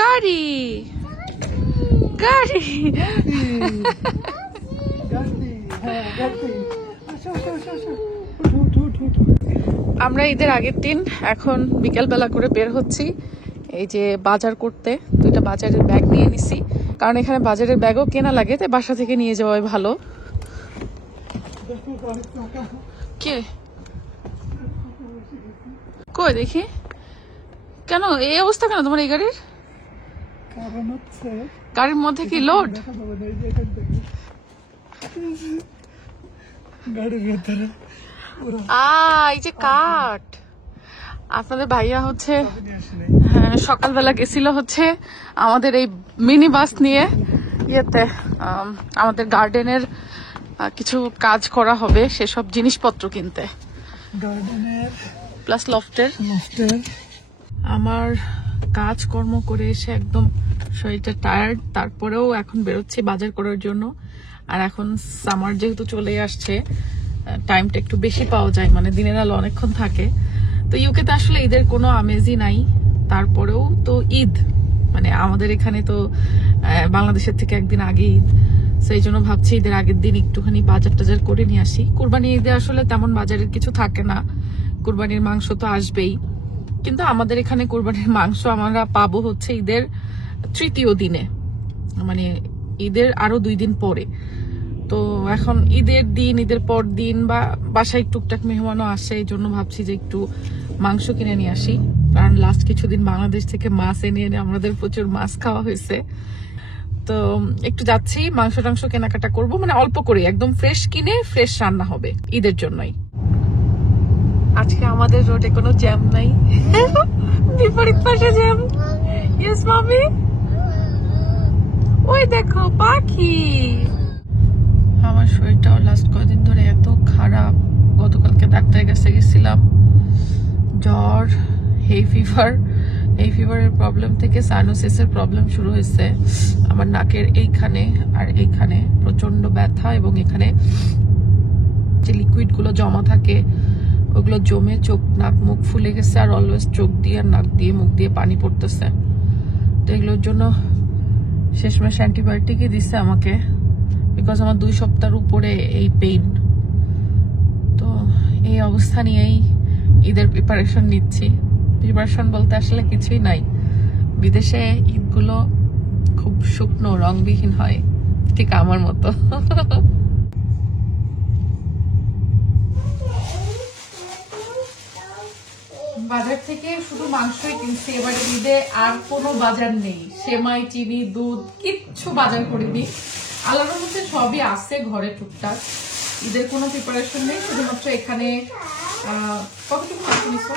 গাড়ি গাড়ি আমরা ঈদের আগের দিন এখন বিকেল বেলা করে বের হচ্ছি এই যে বাজার করতে। দুইটা বাজারের ব্যাগ নিয়ে নিছি, কারণ এখানে বাজারের ব্যাগও কেনা লাগে, তাই বাসা থেকে নিয়ে যাওয়াই ভালো। কে কই দেখি, কেন এই অবস্থা কেন তোমার এই গাড়ির? গাড়ির মধ্যে কি লোড? এই যে কাঠ। আপনাদের ভাইয়া হচ্ছে সকালবেলা গেছিল হচ্ছে আমাদের এই মিনি বাস নিয়ে ইয়েতে আমাদের গার্ডেনের কিছু কাজ করা হবে, সেসব জিনিসপত্র কিনতে, প্লাস লফটের। আমার কাজকর্ম করে এসে একদম শরীরটা টায়ার্ড, তারপরেও এখন বেরোচ্ছি বাজার করার জন্য। আর এখন সামার যেহেতু চলে আসছে, টাইমটা একটু বেশি পাওয়া যায়, মানে দিনের আলো অনেকক্ষণ থাকে। তো ইউকেতে আসলে ঈদের কোনো আমেজই নাই, তারপরেও তো ঈদ, মানে আমাদের এখানে তো বাংলাদেশের থেকে একদিন আগে ঈদ, সেই জন্য ভাবছি ঈদের আগের দিন একটুখানি বাজার টাজার করে নিয়ে আসি। কুরবানি ঈদে আসলে তেমন বাজারের কিছু থাকে না, কুরবানির মাংস তো আসবেই, কিন্তু আমাদের এখানে কুরবানির মাংস আমরা পাবো হচ্ছে ঈদের তৃতীয় দিনে, মানে ঈদের আরো 2 দিন পরে। তো এখন ঈদের দিন, ঈদের পর দিন বা বাসায় টুকটাক মেহমানও আসে, এই জন্য ভাবছি যে একটু মাংস কিনে নিয়ে আসি, কারণ লাস্ট কিছুদিন বাংলাদেশ থেকে মাছ এনে এনে আমাদের প্রচুর মাছ খাওয়া হয়েছে। তো একটু যাচ্ছি মাংস টাংস কেনাকাটা করবো, মানে অল্প করে, একদম ফ্রেশ কিনে ফ্রেশ রান্না হবে ঈদের জন্যই। আজকে আমাদের রোডে কোনো জ্যাম নাই, বিপরীত পাশে জ্যাম। ইয়েস মামি, ওই দেখো পাখি। আমার শরীরটাও লাস্ট কয়েকদিন ধরে এত খারাপ, গতকালকে ডাক্তারের কাছে গেছিলাম, জ্বর, হে ফিভার। এই ফিভারের প্রবলেম থেকে সাইনোসিসের প্রবলেম শুরু হয়েছে। আমার নাকের এইখানে আর এইখানে প্রচন্ড ব্যথা, এবং এখানে যে লিকুইড গুলো জমা থাকে ওগুলো জমে চোখ, নাক, মুখ ফুলে গেছে, আর অলওয়েজ চোখ দিয়ে আর নাক দিয়ে মুখ দিয়ে পানি পড়তেছে। তো এগুলোর জন্য শেষমেশ অ্যান্টিবায়োটিকই দিচ্ছে আমাকে, বিকজ আমার 2 সপ্তাহের উপরে এই পেইন। তো এই অবস্থা নিয়েই ঈদের প্রিপারেশন নিচ্ছি। প্রিপারেশন বলতে আসলে কিছুই নাই, বিদেশে ঈদগুলো খুব শুকনো রংবিহীন হয়, ঠিক আমার মতো। বাজার থেকে শুধু মাংসই কিনছি এবারে ঈদে, আর কোনো বাজার নেই, সেমাই, চিনি, দুধ কিচ্ছু বাজার করিনি। আল্লাহর মধ্যে সবই আছে ঘরে টুকটাক, ঈদের কোনো প্রিপারেশন নেই, শুধুমাত্র এখানে কতটুকু মাংস নিছো?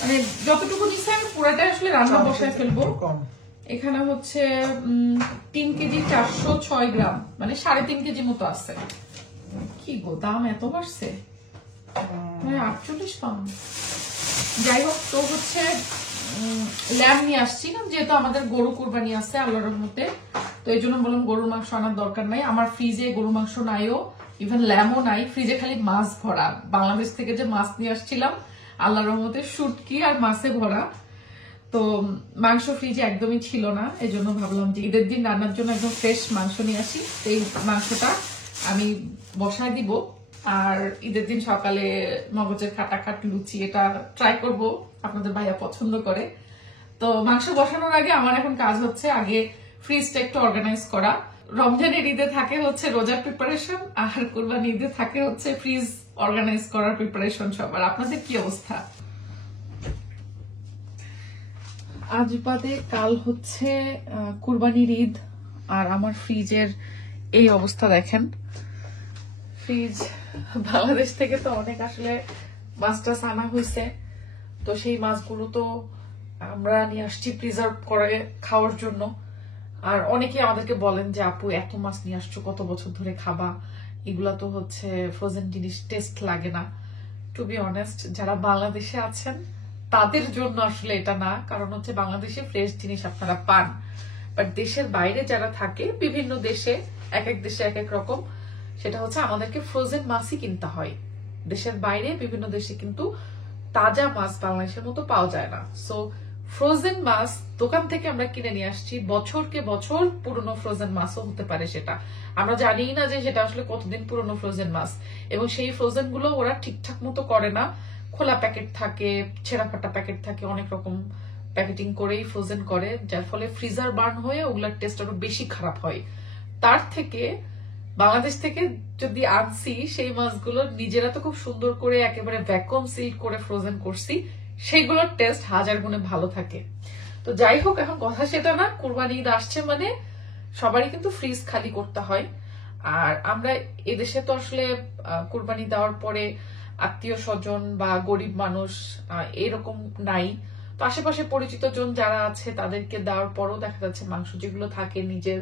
মানে যতটুকু নিচ্ছে আমি পুরাটা আসলে রান্না বসায় ফেলবো। এখানে হচ্ছে 3 কেজি 406 গ্রাম, মানে 3.5 কেজি মতো আছে। কি গো, দাম এত বাড়ছে, মানে 48 পাউন্ড। যাই হোক, তো হচ্ছে ল্যাম্ব নিয়ে আসছি না, যেহেতু আমাদের গরু কুরবানি আছে আল্লাহর রহমতে, তো এই জন্য বললাম গরুর মাংস আনার দরকার নাই। আমার ফ্রিজে গরু মাংস নাইও, ইভেন ল্যাম্বও নাই, ফ্রিজে খালি মাছ ভরা। বাংলাদেশ থেকে যে মাছ নিয়ে আসছিলাম আল্লাহর রহমতে শুটকি আর মাছে ভরা, তো মাংস ফ্রিজে একদমই ছিল না। এই জন্য ভাবলাম যে ঈদের দিন রান্নার জন্য একদম ফ্রেশ মাংস নিয়ে আসি, এই মাংসটা আমি বসায় দিব। আর ঈদের দিন সকালে মগজের কাটাকাট লুচি এটা ট্রাই করব, আপনাদের ভাইয়া পছন্দ করে। তো মাংস বসানোর আগে আমার এখন কাজ হচ্ছে আগে ফ্রিজটা একটু অর্গানাইজ করা। রমজানের ঈদে থাকে হচ্ছে রোজার প্রিপারেশন, আর কুরবানি ঈদে থাকে হচ্ছে ফ্রিজ অর্গানাইজ করার প্রিপারেশন সবার। আপনাদের কি অবস্থা? আজ বাদে কাল হচ্ছে কুরবানির ঈদ, আর আমার ফ্রিজের এই অবস্থা দেখেন। ফ্রিজ বাংলাদেশ থেকে তো অনেক আসলে মাছ টাছ আনা হয়েছে, তো সেই মাছগুলো তো আমরা নিয়ে আসছি প্রিজার্ভ করে খাওয়ার জন্য। আর অনেকে আমাদেরকে বলেন যে আপু এত মাছ নিয়ে আসছো, কত বছর ধরে খাবা, এগুলা তো হচ্ছে ফ্রোজেন জিনিস, টেস্ট লাগে না। টু বি অনেস্ট, যারা বাংলাদেশে আছেন তাদের জন্য আসলে এটা না, কারণ হচ্ছে বাংলাদেশে ফ্রেশ জিনিস আপনারা পান, বাট দেশের বাইরে যারা থাকে, বিভিন্ন দেশে এক এক দেশে এক এক রকম, সেটা হচ্ছে আমাদেরকে ফ্রোজেন মাছই কিনতে হয়। দেশের বাইরে বিভিন্ন দেশে কিন্তু তাজা মাছ বাংলাদেশের মতো পাওয়া যায় না। সো ফ্রোজেন মাছ দোকান থেকে আমরা কিনে নিয়ে আসছি, বছরকে বছর পুরনো ফ্রোজেন মাছও হতে পারে, সেটা আমরা জানি না যে সেটা আসলে কতদিন পুরনো ফ্রোজেন মাছ। এবং সেই ফ্রোজেন গুলো ওরা ঠিকঠাক মতো করে না, খোলা প্যাকেট থাকে, ছেঁড়া ফাটা প্যাকেট থাকে, অনেক রকম প্যাকেটিং করেই ফ্রোজেন করে, যার ফলে ফ্রিজার বার্ন হয়ে ওগুলার টেস্ট আরো বেশি খারাপ হয়। তার থেকে বাংলাদেশ থেকে যদি আনছি সেই মাছগুলো নিজেরা তো খুব সুন্দর করে একেবারে ভ্যাকুয়াম সিল করে ফ্রোজেন করছি, সেইগুলোর টেস্ট হাজার গুণে ভালো থাকে। তো যাই হোক, এখন কথা সেটা না, কুরবানি ঈদ আসছে মানে সবারই কিন্তু ফ্রিজ খালি করতে হয়। আর আমরা এদেশে তো আসলে কুরবানি দেওয়ার পরে আত্মীয় স্বজন বা গরিব মানুষ এরকম নাই। তো আশেপাশে পরিচিত জন যারা আছে তাদেরকে দেওয়ার পরও দেখা যাচ্ছে মাংস যেগুলো থাকে নিজের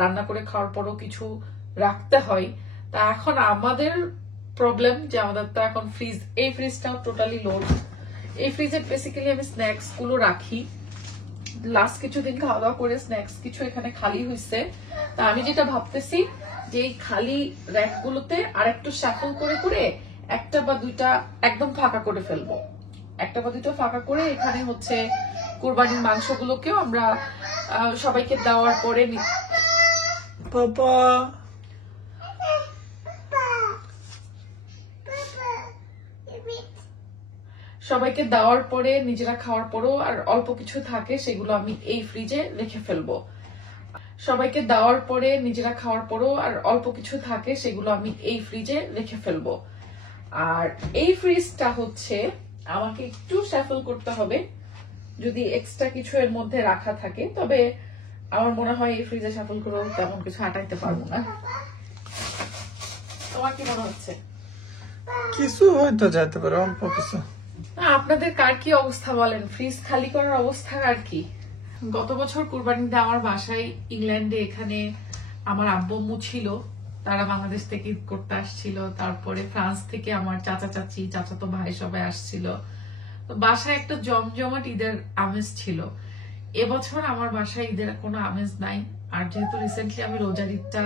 রান্না করে খাওয়ার পরও কিছু রাখতে হয়। তা এখন আমাদের প্রবলেম যে আমাদের তো এখন ফ্রিজ, এই ফ্রিজটাও টোটালি লোড। এই ফ্রিজে বেসিক্যালি আমি স্ন্যাক্স গুলো রাখি, লাস্ট কিছুদিন খাওয়া দাওয়া করে স্ন্যাক্স কিছু এখানে খালি হয়েছে। তা আমি যেটা ভাবতেছি যে এই খালি র্যাক গুলোতে আর একটু শাফল করে করে একটা বা দুইটা একদম ফাঁকা করে ফেলবো, একটা বা দুইটা ফাঁকা করে এখানে হচ্ছে কুরবানির মাংসগুলোকেও আমরা সবাইকে দেওয়ার পরে সবাইকে দেওয়ার পরে নিজেরা খাওয়ার পরও আর অল্প কিছু থাকে সেগুলো আমি এই ফ্রিজে রেখে ফেলবো। সবাইকে দেওয়ার পরে নিজেরা খাওয়ার পরও আর অল্প কিছু থাকে সেগুলো আমি এই ফ্রিজে রেখে ফেলবো। আর এই ফ্রিজটা হচ্ছে আমাকে একটু শ্যাফল করতে হবে যদি এক্সট্রা কিছু এর মধ্যে রাখা থাকে, তবে আমার মনে হয় এই ফ্রিজে শ্যাফল করেও তেমন কিছু হাঁটাইতে পারবো না। তোমার কি মনে হচ্ছে? কিছু হয়তো যেতে পারে, অল্প কিছু। আপনাদের কার কি অবস্থা বলেন, ফ্রিজ খালি করার অবস্থা আর কি? গত বছর কুরবানিতে আমার বাসায় ইংল্যান্ডে এখানে আমার আব্বু আম্মু ছিল, তারা বাংলাদেশ থেকে ঈদ করতে আসছিল। তারপরে ফ্রান্স থেকে আমার চাচা চাচি, চাচাতো ভাই সবাই আসছিল। তো বাসায় একটা জমজমাট ঈদের আমেজ ছিল। এবছর আমার বাসায় ঈদের কোনো আমেজ নাই। আর যেহেতু রিসেন্টলি আমি রোজার ঈদটা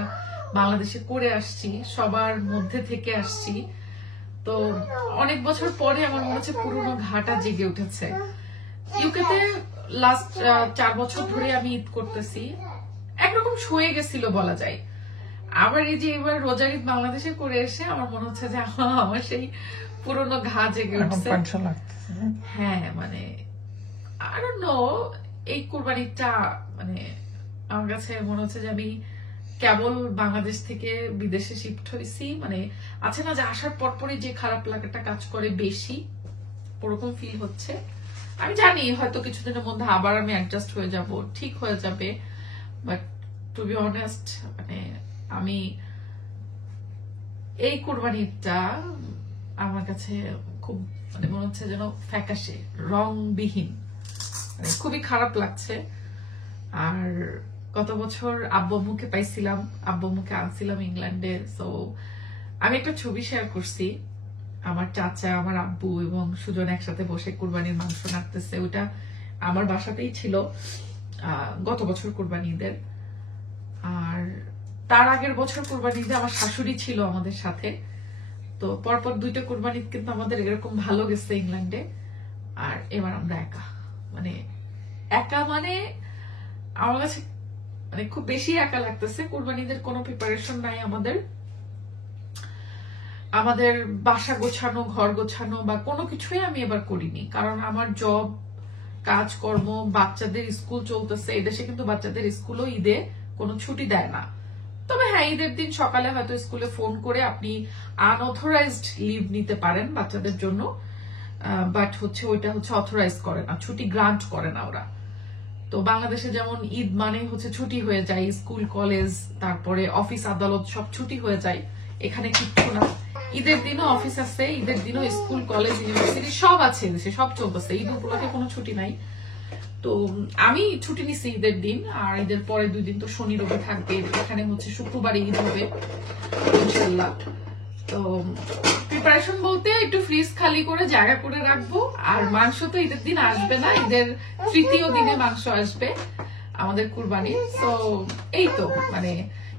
বাংলাদেশে করে আসছি, সবার মধ্যে থেকে আসছি, তো অনেক বছর পরে আমার মনে হচ্ছে পুরোনো ঘাটা জেগে উঠেছে। ইউকেতে লাস্ট 4 বছর ধরে আমি ঈদ করতেছি, একরকম শুয়ে গেছিল বলা যায়। আবার এই যে এবার রোজার ঈদ বাংলাদেশে করে এসে আমার মনে হচ্ছে যে আমার সেই পুরোনো ঘা জেগে উঠছে। হ্যাঁ, মানে I don't know, এই কুরবানিটা মানে আমার কাছে মনে হচ্ছে যে আমি কেবল বাংলাদেশ থেকে বিদেশে শিফট হয়েছি। মানে আছে না যে আসার পরপরই যে খারাপ লাগাটা কাজ করে বেশি, ওরকম ফিল হচ্ছে। আমি জানি হয়তো কিছুদিনের মধ্যে আবার আমি অ্যাডজাস্ট হয়ে যাব, ঠিক হয়ে যাবে, বাট টু বি অনেস্ট মানে আমি এই কুরবানিটা আমার কাছে খুব মানে মনে হচ্ছে যেন ফ্যাকাশে, রংবিহীন, মানে খুবই খারাপ লাগছে। আর গত বছর আব্বু আম্মুকে পাইছিলাম, আব্বু আম্মুকে আনছিলাম ইংল্যান্ডে। সো আমি একটা ছবি শেয়ার করছি, আমার চাচা, আমার আব্বু এবং সুজন একসাথে বসে কুরবানির মাংস নাড়তেছে। ওটা আমার বাসাতেই ছিল গত বছর কুরবানি ঈদের। আর তার আগের বছর কুরবানি ঈদে আমার শাশুড়ি ছিল আমাদের সাথে। তো পরপর 2টা কুরবানি কিন্তু আমাদের এরকম ভালো গেছে ইংল্যান্ডে। আর এবার আমরা একা, মানে একা মানে আমার কাছে মানে খুব বেশি একা লাগতেছে। কুরবানিদের কোনো প্রিপারেশন নাই আমাদের, আমাদের বাসা গোছানো, ঘর গোছানো বা কোনো কিছুই আমি এবার করিনি, কারণ আমার জব, কাজকর্ম, বাচ্চাদের স্কুল চলতেছে। এদেশে কিন্তু বাচ্চাদের স্কুলও ঈদে কোনো ছুটি দেয় না। তবে হ্যাঁ, ঈদের দিন সকালে হয়তো স্কুলে ফোন করে আপনি আনঅথরাইজড লিভ নিতে পারেন বাচ্চাদের জন্য, বাট হচ্ছে ওইটা হচ্ছে অথরাইজ করে না, ছুটি গ্রান্ট করে না ওরা। তো বাংলাদেশে যেমন ঈদ মানে হচ্ছে ছুটি হয়ে যায়, স্কুল কলেজ তারপরে অফিস আদালত সব ছুটি হয়ে যায়, এখানে কিচ্ছু না। ঈদের দিনও অফিস আছে, ঈদের দিনও স্কুল কলেজ ইউনিভার্সিটি সব আছে, সব চলতেছে, ঈদ উপলক্ষে কোনো ছুটি নাই। তো আমি ছুটি নিছি ঈদের দিন, আর ঈদের পরে 2 দিন তো শনি রবি থাকবে। এখানে হচ্ছে শুক্রবারে ঈদ হবে ইনশাল্লাহ। তো প্রিপারেশন বলতে একটু ফ্রিজ খালি করে জায়গা করে রাখবো। আর মাংস তো ঈদের দিন আসবে না, ঈদের 3য় দিনে মাংস আসবে আমাদের কুরবানি। তো এই তো মানে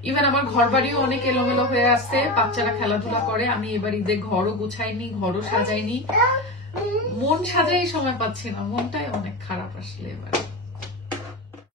ইভেন আমার ঘর বাড়িও অনেক এলোমেলো হয়ে আছে, বাচ্চারা খেলাধুলা করে। আমি এবার ঈদে ঘরও গুছাইনি, ঘরও সাজাইনি। মন সাজাই সময় পাচ্ছি না, মনটাই অনেক খারাপ